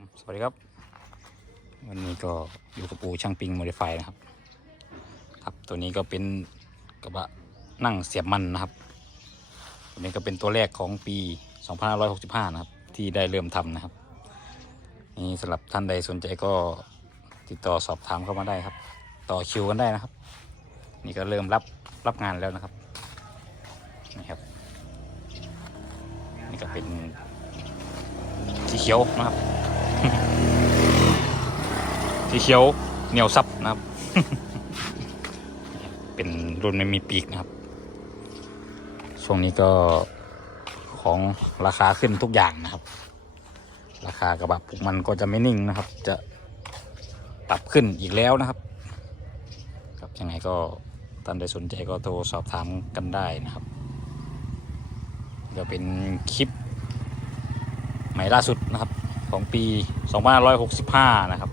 ผมสวัสดีครับ วันนี้ก็อยู่กับปูช่างปิงโมดิฟายนะครับ ครับตัวนี้ก็เป็นกระบะนั่งเสียบมันนะครับ ตัวนี้ก็เป็นตัวแรกของปี 2565 นะครับ ที่ได้เริ่มทำนะครับนี่สำหรับท่านใดสนใจก็ติดต่อสอบถามเข้ามาได้ครับ ต่อคิวกันได้นะครับ นี่ก็เริ่มรับรับงานแล้วนะครับนี่ครับนี่ก็เป็นสีเขียวนะครับ สีเขียวเหนียวซับนะครับ เป็นรุ่นไม่มีปีกนะครับ ช่วงนี้ก็ของราคาขึ้นทุกอย่างนะครับ ราคากระบะปลูกมันก็จะไม่นิ่งนะครับ จะปรับขึ้นอีกแล้วนะครับครับยังไงก็ท่านใดสนใจก็โทรสอบถามกันได้นะครับจะเป็นคลิปใหม่ล่าสุดนะครับ ของปี 2565 นะครับ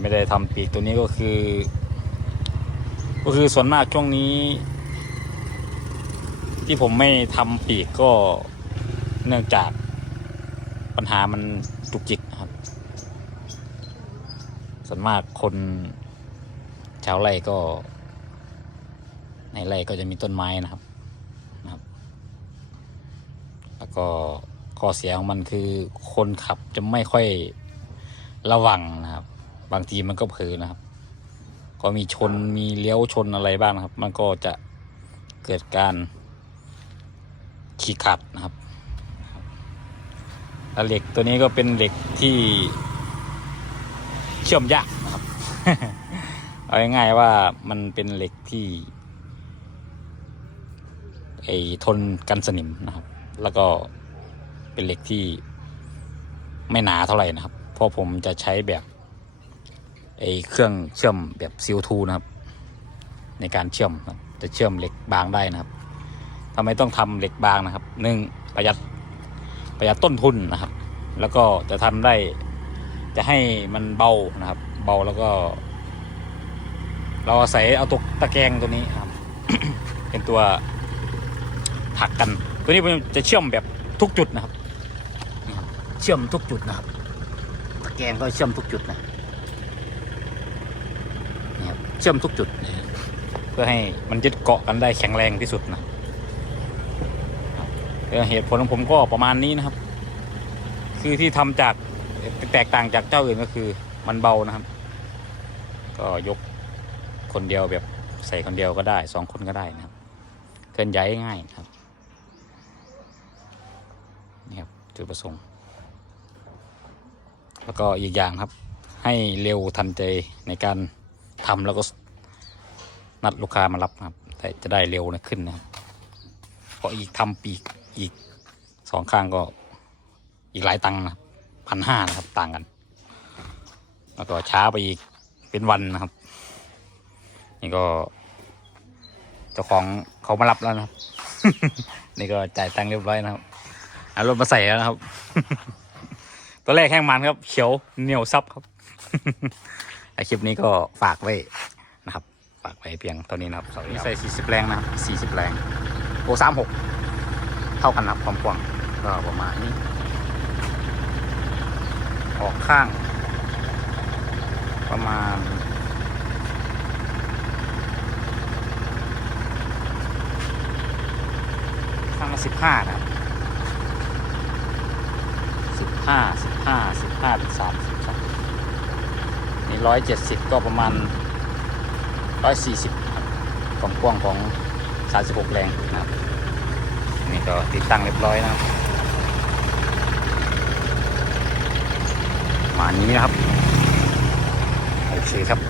ไม่ได้ทำปีกตัวนี้ก็คือ ก็คือส่วนมากช่วงนี้ ที่ผมไม่ทำปีกก็เนื่องจากปัญหามันจุกจิกครับ ส่วนมากคนชาวไร่ก็ ในไร่ก็จะมีต้นไม้นะครับ แล้วก็ข้อเสียของมันคือคนขับจะไม่ค่อยระวังนะครับ บางทีมันก็เผลอนะครับ ก็มีชนมีเลี้ยวชนอะไรบ้างครับ มันก็จะเกิดการขีดขัดนะครับแล้วเหล็กตัวนี้ก็เป็นเหล็กที่เชื่อมยากนะครับ เอาง่ายๆว่ามันเป็นเหล็กที่ไอ้ทนกันสนิมนะครับ แล้วก็เป็นเหล็กที่ไม่หนาเท่าไหร่นะครับ เพราะผมจะใช้แบบไอ้เครื่องเชื่อมแบบซิลทูนะครับ ในการเชื่อมจะเชื่อมเหล็กบางได้นะครับทำไมต้องทำเหล็กบางนะครับหนึ่งประหยัดประหยัดต้นทุนนะครับ แล้วก็จะทำได้จะให้มันเบานะครับ เบาแล้วก็ เราอาศัยเอาตัวตะแกรงตัวนี้ครับ เป็นตัวถักกัน ตัวนี้มันจะเชื่อมแบบทุกจุดนะครับนี่ครับ เชื่อมทุกจุดนะครับ ตะแกรงก็เชื่อมทุกจุดนะนี่ครับเชื่อมทุกจุดนะเพื่อให้มันยึดเกาะกันได้แข็งแรงที่สุดนะครับเออเหตุผลของผมก็ประมาณนี้นะครับ คือที่ทำจากแตกต่างจากเจ้าอื่นก็คือมันเบานะครับ ก็ยกคนเดียวแบบใส่คนเดียวก็ได้สองคนก็ได้นะครับ เคลื่อนย้ายง่ายครับ นี่ครับ จุดประสงค์ แล้วก็อีกอย่างครับ ให้เร็วทันใจในการทำแล้วก็นัดลูกค้ามารับครับ แต่จะได้เร็วนะขึ้นนะเพราะอีกทำปีกอีกสองข้างก็อีกหลายตังค์นะพันห้านะครับต่างกัน แล้วก็ช้าไปอีกเป็นวันนะครับ นี่ก็เจ้าของเขามารับแล้วนะครับ นี่ก็จ่ายตังค์เรียบร้อยนะครับ เอารถมาใส่แล้วนะครับ ตัวแรกแห้งมันครับ เขียวเหนียวซับครับไอคลิปนี้ก็ฝากไว้นะครับ ฝากไว้เพียงเท่านี้นะครับเสานี้ใส่ 40 แรงนะครับ40 แรงโอ้36 เท่ากันนะครับความกว้างก็ประมาณนี้ ออกข้าง ประมาณข้างละสิบห้านะครับสิบ ห้าสิบห้าสิบห้าเป็นสามสิบครับนี่ร้อยเจ็ดสิบก็ประมาณร้อยสี่สิบครับความกว้างของสามสิบหกแรงนะครับนี่ก็ติดตั้งเรียบร้อยนะครับมานี้นะครับ โอเคครับ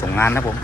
ส่งงานนะผม